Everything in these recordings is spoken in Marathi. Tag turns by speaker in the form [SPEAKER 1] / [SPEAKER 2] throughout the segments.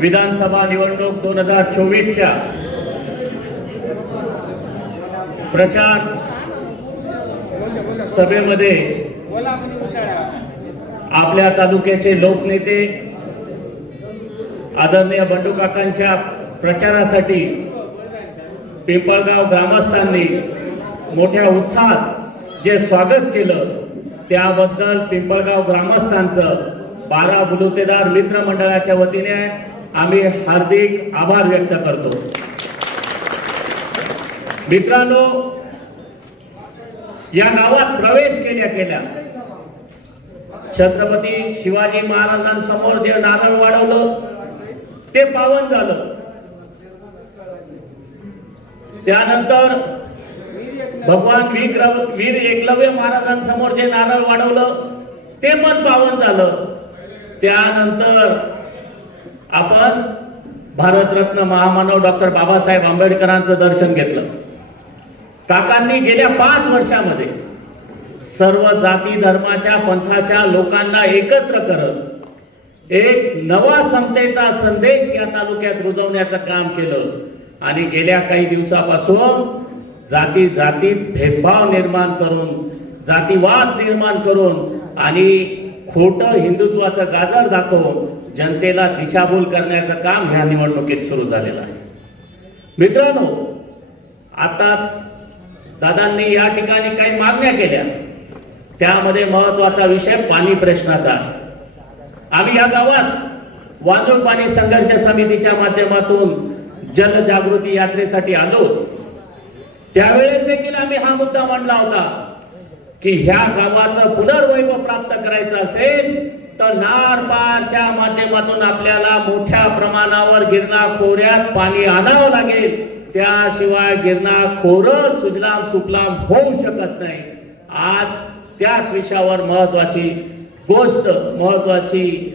[SPEAKER 1] विधानसभा निवडणूक दोन हजार चोवीसच्या प्रचार सभेमध्ये आपल्या तालुक्याचे लोकनेते आदरणीय बंडू काकांच्या प्रचारासाठी पिंपळगाव ग्रामस्थांनी मोठ्या उत्साहात जे स्वागत केलं त्याबद्दल पिंपळगाव ग्रामस्थांचं बारा बुलुतेदार मित्र मंडळाच्या वतीने आम्ही हार्दिक आभार व्यक्त करतो. मित्रांनो या गावात प्रवेश केल्या केल्या छत्रपती शिवाजी महाराजांसमोर जे नारळ वाढवलं ते पावन झालं. त्यानंतर भगवान वीर वीर एकलव्य महाराजांसमोर जे नारळ वाढवलं ते पण पावन झालं. त्यानंतर आपण भारतरत्न महामानव डॉक्टर बाबासाहेब आंबेडकरांचं दर्शन घेतलं. काकांनी गेल्या पाच वर्षामध्ये सर्व जाती धर्माच्या पंथाच्या लोकांना एकत्र करत एक नवा समतेचा संदेश या तालुक्यात रुजवण्याचं काम केलं. आणि गेल्या काही दिवसापासून जाती जातीत भेदभाव निर्माण करून जातीवाद निर्माण करून आणि खोटं हिंदुत्वाचं गाजर दाखवून जनतेला दिशाभूल करण्याचं काम ह्या निवडणुकीत सुरू झालेलं आहे. मित्रांनो आताच दादांनी या ठिकाणी काही मागण्या केल्या. त्यामध्ये महत्त्वाचा विषय पाणी प्रश्नाचा आम्ही या गावात वाजूळ पाणी संघर्ष समितीच्या माध्यमातून जनजागृती यात्रेसाठी आलो. त्यावेळेस देखील आम्ही हा मुद्दा मांडला होता. की ह्या गावाचं पुनर्वैभव प्राप्त करायचं असेल तर नारपारच्या माध्यमातून आपल्याला मोठ्या प्रमाणावर गिरणा खोऱ्यात पाणी आणावं लागेल. त्याशिवाय गिरणा खोर सुजलाम सुकलाम होऊ शकत नाही. आज त्याच विषयावर महत्वाची गोष्ट महत्वाची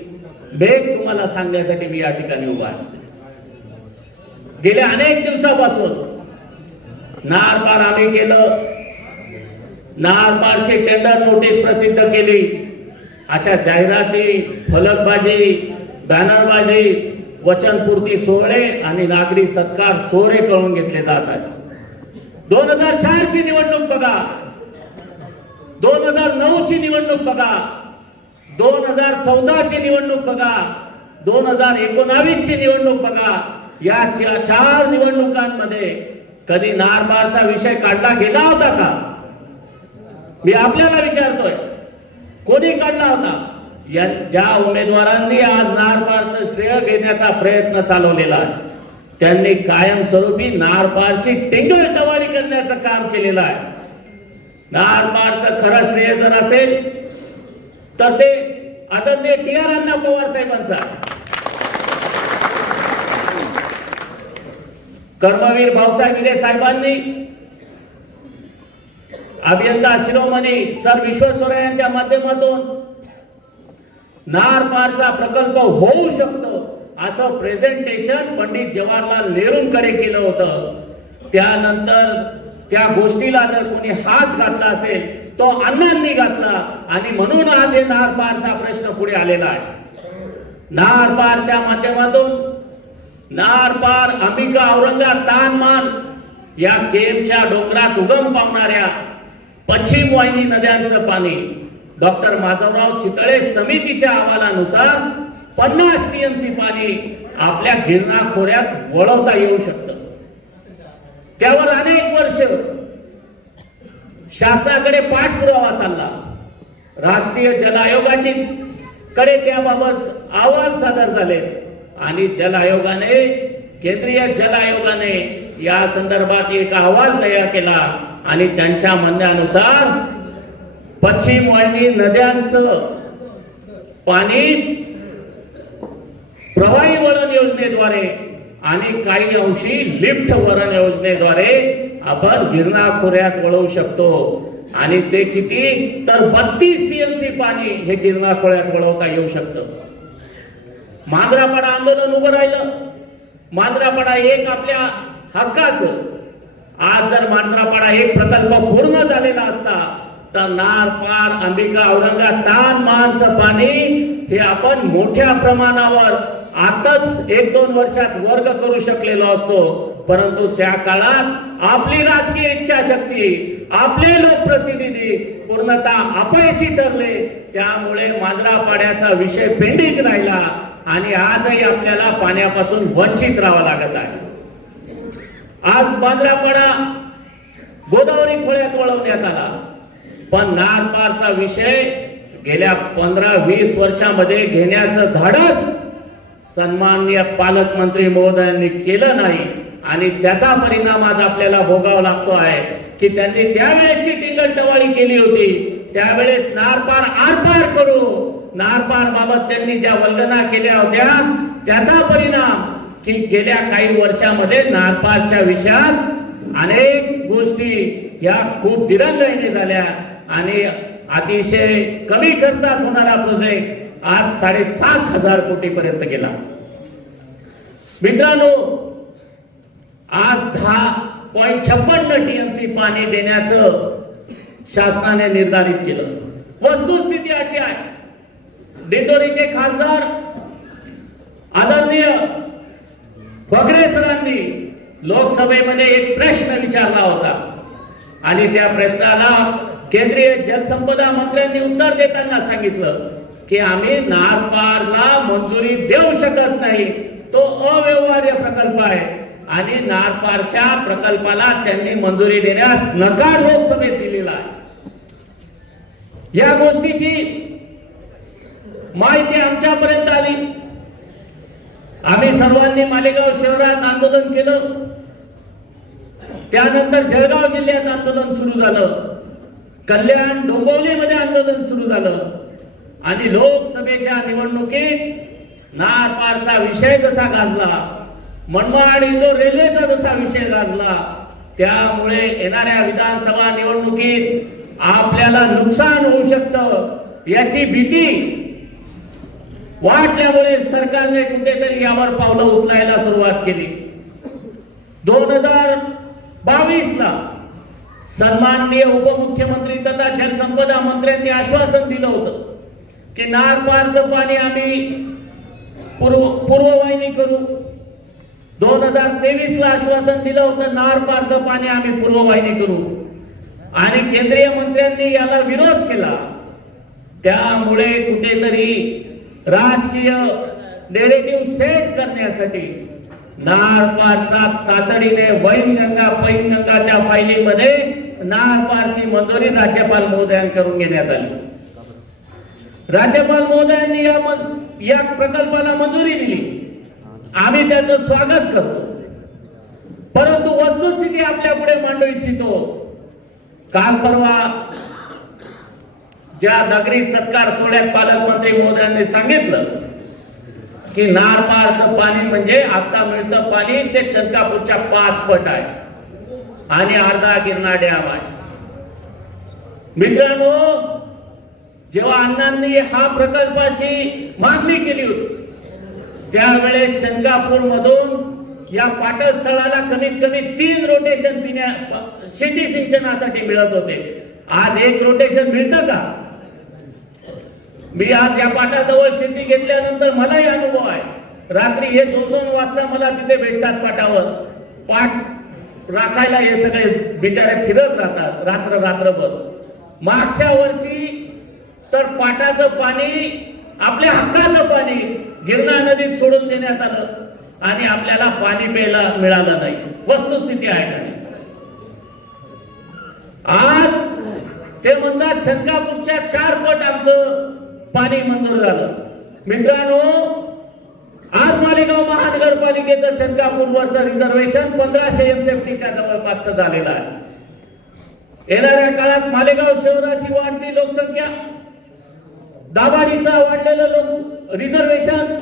[SPEAKER 1] भेट तुम्हाला सांगण्यासाठी मी या ठिकाणी उभा आहे. गेल्या अनेक दिवसापासून नारपार आम्ही केलं. नारपारची टेंडर नोटीस प्रसिद्ध केली. अशा जाहिराती फलकबाजी बॅनरबाजी वचनपूर्ती सोहळे आणि नागरी सत्कार सोहळे करून घेतले जात आहेत. दोन हजार चार ची निवडणूक बघा. दोन हजार नऊ ची निवडणूक बघा. दोन हजार चौदा ची निवडणूक बघा. दोन हजार एकोणावीस ची निवडणूक बघा. या चार निवडणुकांमध्ये कधी नारबारचा विषय काढला गेला होता का? मी आपल्याला विचारतोय कोणी काढला होता? या ज्या उमेदवारांनी आज नारपारचं श्रेय घेण्याचा प्रयत्न चालवलेला आहे त्यांनी कायमस्वरूपी नारपारची टिंगल टवाळी करण्याचं काम केलेलं आहे. नारपारचं खरं श्रेय जर असेल तर ते आदरणीय टी आर अण्णा पवार साहेबांचा कर्मवीर भाऊसाहेब साहेबांनी अभियंता शिरोमणी सर विश्वेश्वरय्या यांच्या माध्यमातून नार पारचा प्रकल्प होऊ शकतो असं प्रेझेंटेशन पंडित जवाहरलाल नेहरूंकडे केलं होतं. त्यानंतर त्या गोष्टीला जर कोणी हात घातला असेल तो अण्णांनी घातला आणि म्हणून आज हे नार पारचा प्रश्न पुढे आलेला आहे. नार पारच्या माध्यमातून नार पार अंबिका औरंगा तानमान या केमच्या डोंगरात उगम पावणाऱ्या पश्चिम वाहिनी नद्यांचं पाणी. डॉक्टर माधवराव चितळे समितीच्या अहवालानुसार पन्नास टीएमसी पाणी आपल्या गिरणा खोऱ्यात वळवता येऊ शकतं. त्यावर अनेक वर्ष शासनाकडे पाठपुरावा चालला. राष्ट्रीय जल आयोगाची कडे त्याबाबत अहवाल सादर झाले आणि जल आयोगाने केंद्रीय जल आयोगाने या संदर्भात एक अहवाल तयार केला आणि त्यांच्या म्हणण्यानुसार पश्चिम वाहिनी नद्यांचं पाणी प्रवाही वळण योजनेद्वारे आणि काही अंशी लिफ्ट वरण योजनेद्वारे आपण गिरणा खोऱ्यात वळवू शकतो. आणि ते किती? तर बत्तीस टीएमसी पाणी हे गिरणा खोऱ्यात वळवता येऊ शकतं. मांजरापाडा आंदोलन उभं राहिलं. मांजरापाडा एक आपल्या हक्काचं. आज जर मांजरापाडा एक प्रकल्प पूर्ण झालेला असता तर नार पार अंबिका औरंगा तान मानचं पाणी हे आपण मोठ्या प्रमाणावर आताच एक दोन वर्षात वर्ग करू शकलेलो असतो. परंतु त्या काळात आपली राजकीय इच्छाशक्ती आपले लोकप्रतिनिधी पूर्णतः अपयशी ठरले. त्यामुळे मांजरा पाण्याचा विषय पेंडिंग राहिला आणि आजही आपल्याला पाण्यापासून वंचित राहावं लागत आहे. आज बांद्रापाडा गोदावरी खोळ्यात वळवण्यात आला. पण नारपारचा विषय गेल्या पंधरा वीस वर्षामध्ये घेण्याचं धाडस सन्माननीय पालकमंत्री महोदयांनी केलं नाही आणि त्याचा परिणाम आज आपल्याला भोगावा लागतो आहे की त्यांनी त्यावेळेसची टिंगलटवाळी केली होती. त्यावेळेस नारपार आरपार करू नारपार बाबत त्यांनी ज्या वल्गना केल्या होत्या त्याचा परिणाम की गेल्या काही वर्षामध्ये नागपासच्या विषयात अनेक गोष्टी या खूप दिरंगाईने झाल्या आणि अतिशय कमी खर्चात होणारा प्रोजेक्ट आज साडेसात हजार कोटी पर्यंत गेला. मित्रांनो आज दहा पॉईंट छप्पन्न टीएमसी पाणी देण्याचं शासनाने निर्धारित केलं. वस्तुस्थिती अशी आहे. दिंडोरीचे खासदार आदरणीय बगरे सरांनी लोकसभेमध्ये एक प्रश्न विचारला होता. आणि त्या प्रश्नाला केंद्रीय जलसंपदा मंत्र्यांनी उत्तर देताना सांगितलं की आम्ही नारपारला मंजुरी देऊ शकत नाही. तो अव्यवहार्य प्रकल्प आहे. आणि नारपारच्या प्रकल्पाला त्यांनी मंजुरी देण्यास नकार लोकसभेत दिलेला आहे. या गोष्टीची माहिती आमच्यापर्यंत आली. आम्ही सर्वांनी मालेगाव शहरात आंदोलन केलं. त्यानंतर जळगाव जिल्ह्यात आंदोलन सुरू झालं. कल्याण डोंबिवलीमध्ये आंदोलन सुरू झालं. आणि लोकसभेच्या निवडणुकीत नारपारचा विषय जसा गाजला मनमाड इंदोर रेल्वेचा जसा विषय गाजला त्यामुळे येणाऱ्या विधानसभा निवडणुकीत आपल्याला नुकसान होऊ शकतं याची भीती वाटल्यामुळे सरकारने कुठेतरी यावर पावलं उचलायला सुरुवात केली. दोन हजार बावीस ला सन्माननीय उपमुख्यमंत्री तथा जलसंपदा मंत्र्यांनी आश्वासन दिलं होतं की नारपारचं पाणी आम्ही पूर्व पूर्ववाहिनी करू. दोन हजार तेवीस ला आश्वासन दिलं होतं नारपारचं पाणी आम्ही पूर्ववाहिनी करू. आणि केंद्रीय मंत्र्यांनी याला विरोध केला. त्यामुळे कुठेतरी राजकीय नेरेटिव्ह सेट करण्यासाठी नारपारचा तातडीने वैनगंगा पैनगंगाच्या फायलीमध्ये नारपारची मंजुरी राज्यपाल महोदयांकडून घेण्यात आली. राज्यपाल महोदयांनी या या प्रकल्पाला मंजुरी दिली. आम्ही त्याचं स्वागत करतो. परंतु वस्तुस्थिती आपल्या पुढे मांडू इच्छितो. काल परवा ज्या नागरिक सत्कार सोहळ्यात पालकमंत्री महोदयांनी सांगितलं की नारपारचं पाणी म्हणजे आता मिळतं पाणी ते चंद्रापूरच्या पाच पट आहे. आणि अर्धा गिरणा डॅम आहे. मित्रांनो जेव्हा अण्णांनी हा प्रकल्पाची मागणी केली होती त्यावेळेस चंद्रापूर मधून या पाटस्थळाला कमीत कमी तीन रोटेशन पिण्या शेती सिंचनासाठी मिळत होते. आज एक रोटेशन मिळतं का? मी आज या पाटाजवळ शेती घेतल्यानंतर मलाही अनुभव आहे. रात्री हे दोन दोन वाजता मला तिथे भेटतात पाटावर पाठ राखायला हे सगळे बिचारे फिरत राहतात रात्र रात्रभर. मागच्या वर्षी तर पाटाचं पाणी आपल्या हक्काचं पाणी गिरणा नदीत सोडून देण्यात आलं आणि आपल्याला पाणी प्यायला मिळालं नाही. वस्तुस्थिती आहे आज ते म्हणतात छंकापूरच्या चार पट आमचं पाणी मंजूर झालं. मित्रांनो आज मालेगाव महानगरपालिकेचं चंद्रापूरवरचं रिझर्वेशन पंधराशे एमसेफ्टीच्या जवळपासचं झालेलं आहे. येणाऱ्या काळात मालेगाव शहराची वाढती लोकसंख्या दाभाडीचा वाढलेलं लोक रिझर्वेशन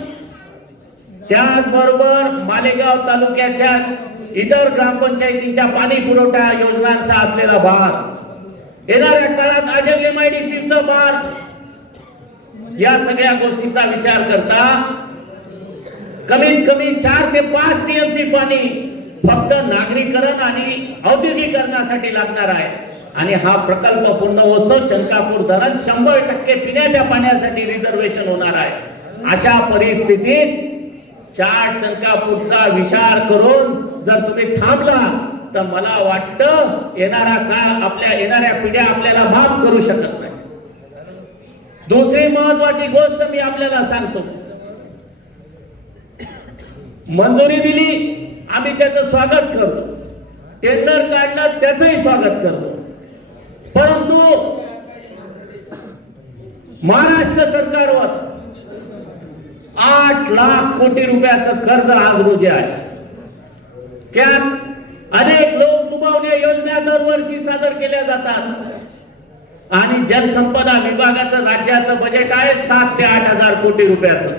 [SPEAKER 1] त्याचबरोबर मालेगाव तालुक्याच्या इतर ग्रामपंचायतींच्या पाणी पुरवठा योजनांचा असलेला भार. येणाऱ्या काळात आजब एमआयडीसीचं भार या सगळ्या गोष्टीचा विचार करता कमीत कमी चार ते पाच टीएमसी पाणी फक्त नागरीकरण आणि औद्योगिकरणासाठी लागणार आहे. आणि हा प्रकल्प पूर्ण होतो चंद्रापूर धरण शंभर टक्के पिण्याच्या पाण्यासाठी रिझर्वेशन होणार आहे. अशा परिस्थितीत चार शंकापूरचा विचार करून जर तुम्ही थांबला तर मला वाटतं येणारा काळ आपल्या येणाऱ्या पिढ्या आपल्याला माफ करू शकत नाही. दुसरी महत्वाची गोष्ट मी आपल्याला सांगतो. मंजुरी दिली आम्ही त्याचं स्वागत करतो. टेंडर काढलं त्याचंही स्वागत करतो. परंतु महाराष्ट्र सरकारवर आठ लाख कोटी रुपयाचं कर्ज आज रोजी आहे. त्यात अनेक लोक दुभावण्या योजना दरवर्षी सादर केल्या जातात. आणि जलसंपदा विभागाचं राज्याचं बजेट आहे सात ते आठ हजार कोटी रुपयाचं.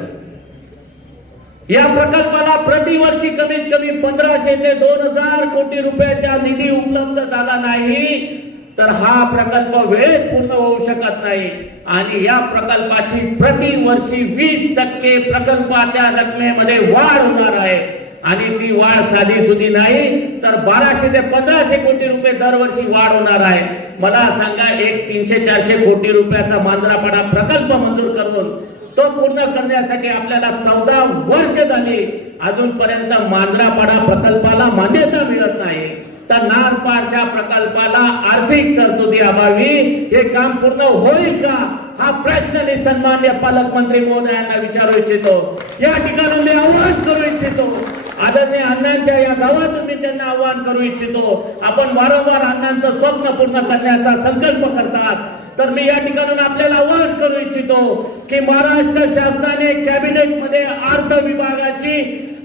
[SPEAKER 1] या प्रकल्पाला प्रतिवर्षी कमीत कमी पंधराशे ते दोन हजार कोटी रुपयाचा निधी उपलब्ध झाला नाही तर हा प्रकल्प वेळेत पूर्ण होऊ शकत नाही. आणि या प्रकल्पाची प्रतिवर्षी वीस टक्के प्रकल्पाच्या रकमेमध्ये वाढ होणार आहे. आणि ती वाढ साधी सुधी नाही तर बाराशे ते पंधराशे कोटी रुपये दरवर्षी वाढ होणार आहे. मला सांगा एक तीनशे चारशे कोटी रुपयाचा मांजरापाडा प्रकल्प मंजूर करून तो पूर्ण करण्यासाठी आपल्याला चौदा वर्ष झाली. अजूनपर्यंत मांजरापाडा प्रकल्पाला मान्यता मिळत नाही. तर नारपाडच्या प्रकल्पाला आर्थिक तरतुदी अभावी. हे काम पूर्ण होईल का? हा प्रश्न मी सन्मान्य पालकमंत्री महोदयांना विचारू इच्छितो. या ठिकाणी मी आव्हान करू इच्छितो. आदरणीय अण्णांच्या या गावातून मी त्यांना आव्हान करू इच्छितो आपण वारंवार अण्णांचं स्वप्न पूर्ण करण्याचा संकल्प करतात. तर मी या ठिकाणून आपल्याला आवाहन करू इच्छितो की महाराष्ट्र शासनाने कॅबिनेटमध्ये अर्थ विभागाची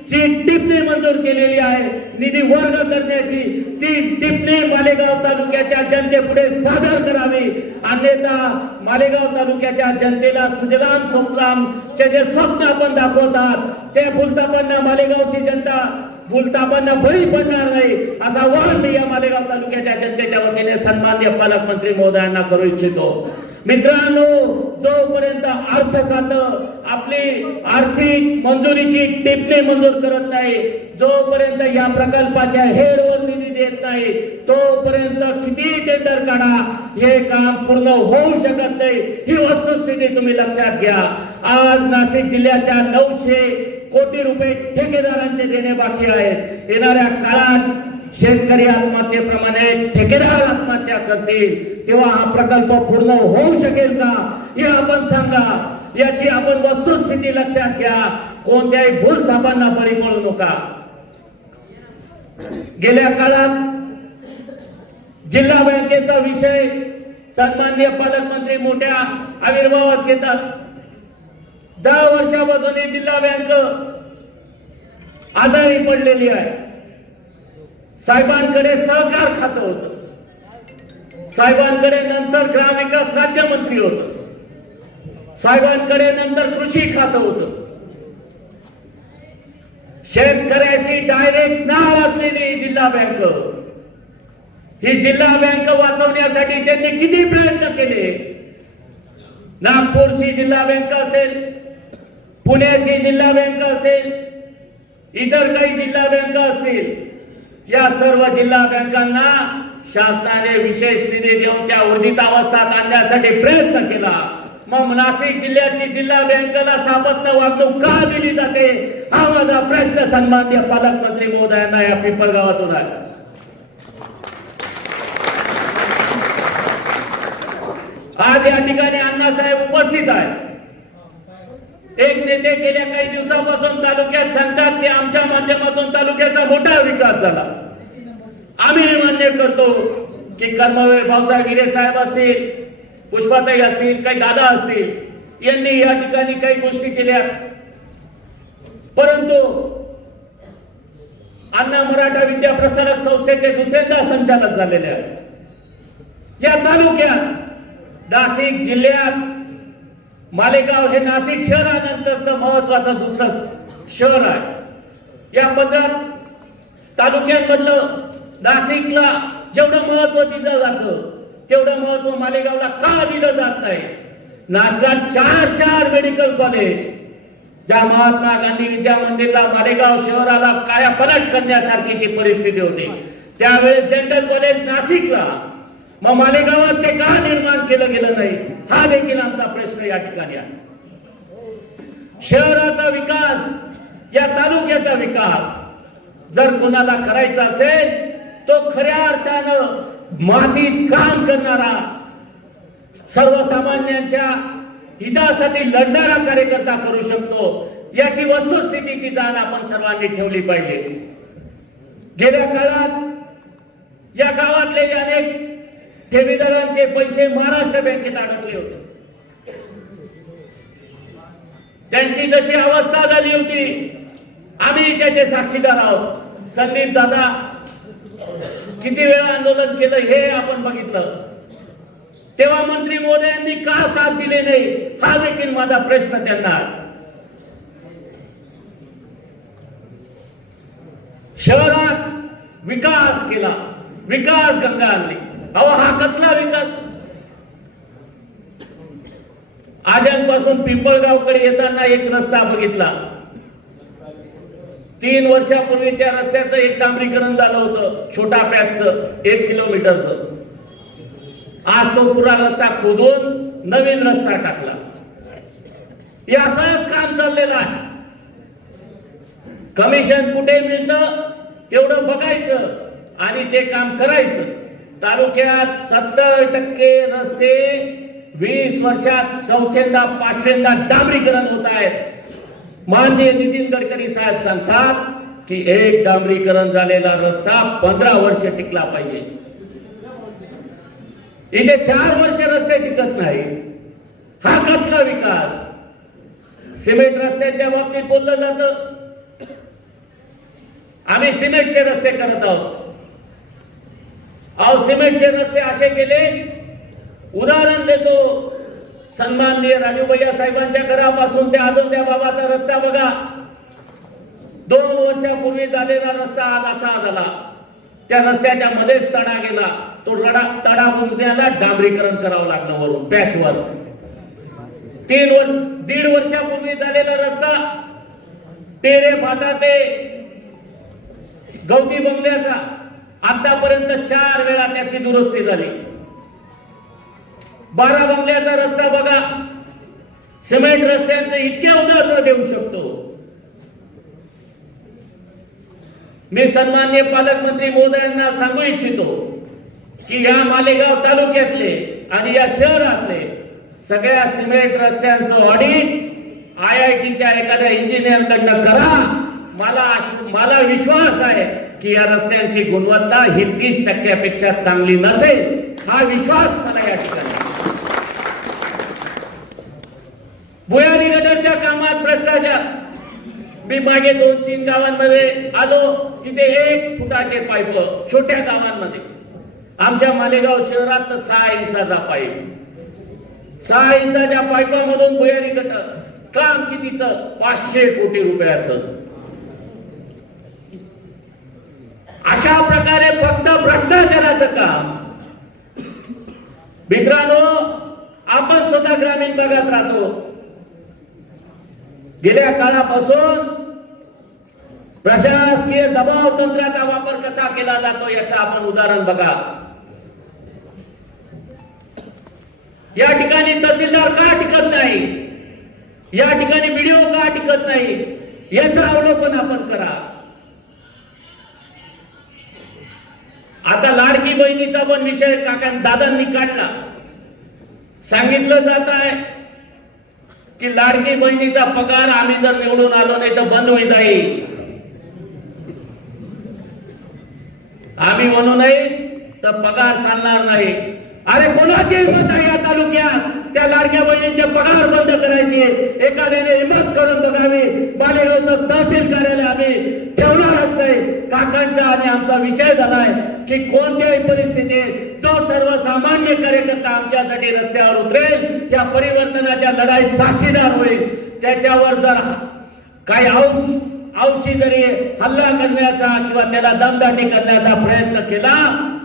[SPEAKER 1] जी टिप्पणी मंजूर केलेली आहे निधी वर्ग करण्याची ती टिपणी मालेगाव तालुक्याच्या जनतेपुढे सादर करावी. अन्यथा मालेगाव तालुक्याच्या जनतेला सुजलाम सुफलामचे जे स्वप्न आपण दाखवतात ते भूलतापांना मालेगावची जनता भूलतापांना बळी पडणार नाही असा आवाहन मी या मालेगाव तालुक्याच्या जनतेच्या वतीने सन्मान्य पालकमंत्री महोदयांना करू इच्छितो. मित्रांनो जोपर्यंत अर्थ खात आपली आर्थिक मंजुरीची टिप्पणी मंजूर करत नाही जोपर्यंत या प्रकल्पाच्या हेडवर निधी देत नाही तोपर्यंत किती टेंडर काढा हे काम पूर्ण होऊ शकत नाही. ही वस्तुस्थिती तुम्ही लक्षात घ्या. आज नाशिक जिल्ह्याच्या नऊशे कोटी रुपये ठेकेदारांचे देणे बाकी आहेत. येणाऱ्या काळात शेतकरी आत्महत्येप्रमाणे ठेकेदार आत्महत्या करतील. तेव्हा हा प्रकल्प पूर्ण होऊ शकेल का? हे आपण सांगा. याची आपण वस्तुस्थिती लक्षात घ्या. कोणत्याही भूल थापांना बळी पडू नका. गेल्या काळात जिल्हा बँकेचा विषय सन्माननीय पालकमंत्री मोठ्या आविर्भावात घेतात. दहा वर्षापासून ही जिल्हा बँक आजारी पडलेली आहे. साहेबांकडे सहकार खातं होत. साहेबांकडे नंतर ग्रामविकास राज्यमंत्री होत. साहेबांकडे नंतर कृषी खातं होतं. शेतकऱ्याची डायरेक्ट नाव असलेली जिल्हा बँक. ही जिल्हा बँक वाचवण्यासाठी त्यांनी किती प्रयत्न केले? नागपूरची जिल्हा बँक असेल पुण्याची जिल्हा बँक असेल इतर काही जिल्हा बँक असतील या सर्व जिल्हा बँकांना शासनाने विशेष निधी देऊन त्या ऊर्जित अवस्थात आणण्यासाठी प्रयत्न केला. मग नाशिक जिल्ह्याची जिल्हा बँकेला सापत्न वागणूक का दिली जाते? हा माझा प्रश्न सन्मान्य पालकमंत्री महोदयांना या पिंपळगावातून आला. आज या ठिकाणी अण्णासाहेब उपस्थित आहेत. एक नेते गेल्या काही दिवसापासून तालुक्यात सांगतात की आमच्या माध्यमातून तालुक्याचा मोठा विकास झाला. आम्ही मान्य करतो की कर्मवीर भाऊसाहेब हिरे साहेब असतील पुष्पाताई असतील काही दादा असतील यांनी या ठिकाणी काही गोष्टी केल्या. परंतु अण्णा मराठा विद्या प्रसारक संस्थेचे दुसऱ्यांदा संचालक झालेले आहेत. या तालुक्यात नाशिक जिल्ह्यात मालेगाव हे नाशिक शहरानंतरचं महत्वाचं दुसरं शहर आहे. या पंधरा तालुक्यांमधलं नाशिकला जेवढं महत्त्व दिलं जातं तेवढं महत्त्व मालेगावला का दिलं जात नाही? नाशिकात चार चार मेडिकल कॉलेज ज्या महात्मा गांधी विद्या मंदिरला मालेगाव शहराला काया पलट करण्यासारखीची परिस्थिती होती त्यावेळेस डेंटल कॉलेज नाशिकला मग मालेगावात ते का निर्माण केलं गेलं नाही? हा देखील आमचा प्रश्न या ठिकाणी आहे. शहराचा विकास या तालुक्याचा विकास जर कुणाला करायचा असेल तो खऱ्या अर्थानं मातीत काम करणारा सर्वसामान्यांच्या हितासाठी लढणारा कार्यकर्ता करू शकतो. याची वस्तुस्थितीची जाण आपण सर्वांनी ठेवली पाहिजे. गेल्या काळात या गावातले अनेक ठेवीदारांचे पैसे महाराष्ट्र बँकेत अडकले होते. त्यांची जशी अवस्था झाली होती आम्ही त्याचे साक्षीदार आहोत. संदीप दादा किती वेळा आंदोलन केलं हे आपण बघितलं. तेव्हा मंत्री मोदयांनी का साथ दिले नाही हा देखील माझा प्रश्न त्यांना. शहरात विकास केला विकास गंगा आणली. अहो हा कसला विकास? आजपासून पिंपळगावकडे येताना एक रस्ता बघितला. तीन वर्षापूर्वी त्या रस्त्याचं एक डांबरीकरण झालं होतं छोटा पॅचचं एक किलोमीटरचं. आज तो पुरा रस्ता खोदून नवीन रस्ता टाकला. हे असंच काम चाललेलं आहे. कमिशन कुठे मिळतं तेवढं बघायचं आणि ते काम करायचं. तालुक्यात सत्तर टक्के रस्ते वीस वर्षात चौथ्यांदा पाचव्यांदा डांबरीकरण होत आहेत. माननीय नितीन गडकरी साहेब सांगतात की एक डांबरीकरण झालेला रस्ता पंधरा वर्ष टिकला पाहिजे. इथे चार वर्ष रस्ते टिकत नाही. हा कसला विकास? सिमेंट रस्त्यांच्या बाबतीत बोललं जात. आम्ही सिमेंटचे रस्ते करत आहोत. अहो सिमेंटचे रस्ते असे केले उदाहरण देतो सन्माननीय राजूभैया साहेबांच्या घरापासून ते अजून त्या बाबाचा रस्ता बघा। दोन वर्षापूर्वी झालेला रस्ता आज असा झाला। त्या रस्त्याच्या मध्येच तडा गेला। तो लडा तडा बुजण्याला डांबरीकरण करावं लागलं वरून पॅचवर. तीन वर्ष दीड वर्षापूर्वी झालेला रस्ता तेरे फाटा ते गवती बंगल्याचा. आतापर्यंत चार वेळा त्याची दुरुस्ती झाली. बारा बंगल्याचा रस्ता बघा. सिमेंट रस्त्यांचं इतके उदाहरण देऊ शकतो. मी सन्मान्य पालकमंत्री महोदयांना सांगू इच्छितो की या मालेगाव तालुक्यातले आणि या शहरातले सगळ्या सिमेंट रस्त्यांचं ऑडिट आय आय टीच्या एखाद्या इंजिनियर कडनं करा. मला मला विश्वास आहे की या रस्त्यांची गुणवत्ता ही तीस टक्क्यापेक्षा चांगली नसेल हा विश्वास मला या ठिकाणी. भुयारी गटरच्या कामात भ्रष्टाचार. मी मागे दोन तीन गावांमध्ये आलो तिथे एक फुटाचे पाईप छोट्या गावांमध्ये. आमच्या मालेगाव शहरात तर सहा इंचाचा पाईप. सहा इंचाच्या पाईपामधून भुयारी गटर. काम कितीचं? पाचशे कोटी रुपयाचं. अशा प्रकारे फक्त भ्रष्टाचाराचं काम. मित्रांनो आपण सुद्धा ग्रामीण भागात राहतो. गेल्या काळापासून प्रशासकीय दबाव तंत्राचा वापर कसा केला जातो याचं आपण उदाहरण बघा. या ठिकाणी तहसीलदार का टिकत नाही? या ठिकाणी व्हिडिओ का टिकत नाही? याचं अवलोकन आपण करा. आता लाडकी बहिणीचा पण विषय काका दादांनी काढला. सांगितलं जात आहे की लाडकी बहिणीचा पगार आम्ही जर निवडून आलो नाही तर बंद होईल. जाईल आम्ही म्हणू नाही तर पगार चालणार नाही. अरे कोणाची हिंमत आहे या तालुक्यात? त्या लाडक्या बहिणीचे पगार बंद करायचे. एखाद्याने हिंमत करून बघावी. बालेगावचं तहसील कार्यालय आम्ही ठेवणारच नाही. काकांचा आणि आमचा विषय झालाय. की कोणत्याही परिस्थितीत जो सर्वसामान्य कार्यकर्ता आमच्यासाठी रस्त्यावर उतरेल त्या परिवर्तनाच्या लढाईत साक्षीदार होईल. त्याच्यावर जर काही औष औषधी जरी हल्ला करण्याचा किंवा त्याला दमदाटी करण्याचा प्रयत्न केला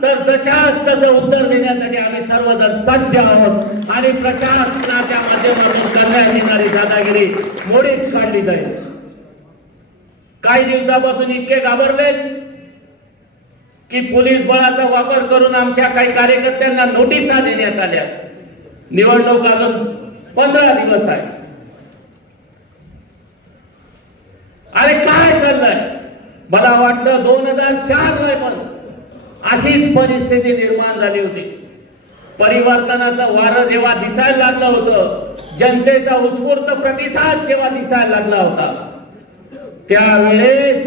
[SPEAKER 1] तर जशाच त्याचं उत्तर देण्यासाठी आम्ही सर्वजण सज्ज आहोत. आणि प्रशासनाच्या माध्यमातून करण्यात येणारी दादागिरी मोडीत काढली जाईल. काही दिवसापासून इतके घाबरलेत. की पोलीस बळाचा वापर करून आमच्या काही कार्यकर्त्यांना नोटिसा देण्यात आल्या. निवडणूक अजून पंधरा दिवस आहे. अरे काय चाललंय? मला वाटतं दोन हजार चार ला पण अशीच परिस्थिती निर्माण झाली होती. परिवर्तनाचं वारं जेव्हा दिसायला लागलं होतं जनतेचा उत्स्फूर्त प्रतिसाद जेव्हा दिसायला लागला होता त्यावेळेस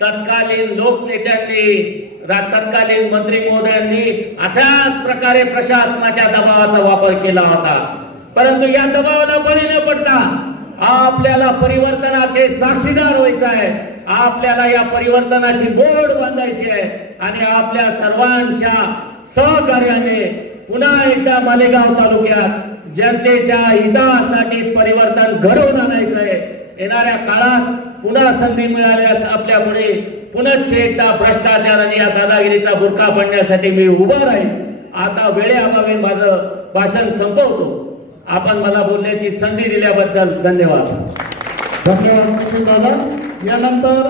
[SPEAKER 1] तत्कालीन लोकनेत्यांनी तत्कालीन मंत्री महोदयांनी अशाच प्रकारे प्रशासनाच्या दबावाचा वापर केला होता. परंतु या दबावाला बळी न पडता आपल्याला परिवर्तनाचे साक्षीदार व्हायचं आहे. आपल्याला या परिवर्तनाची बोर्ड बांधायची आहे. आणि आपल्या सर्वांच्या सहकार्याने पुन्हा एकदा मालेगाव तालुक्यात जनतेच्या हितासाठी परिवर्तन घडवून आणायचं आहे. येणाऱ्या काळात पुन्हा संधी मिळाल्यास आपल्या पुढे पुनश्च एकदा भ्रष्टाचार आणि या दादागिरीचा बुरखा पडण्यासाठी मी उभा राहील आता वेळेअभावी माझं भाषण संपवतो. आपण मला बोलण्याची संधी दिल्याबद्दल धन्यवाद.
[SPEAKER 2] धन्यवाद यानंतर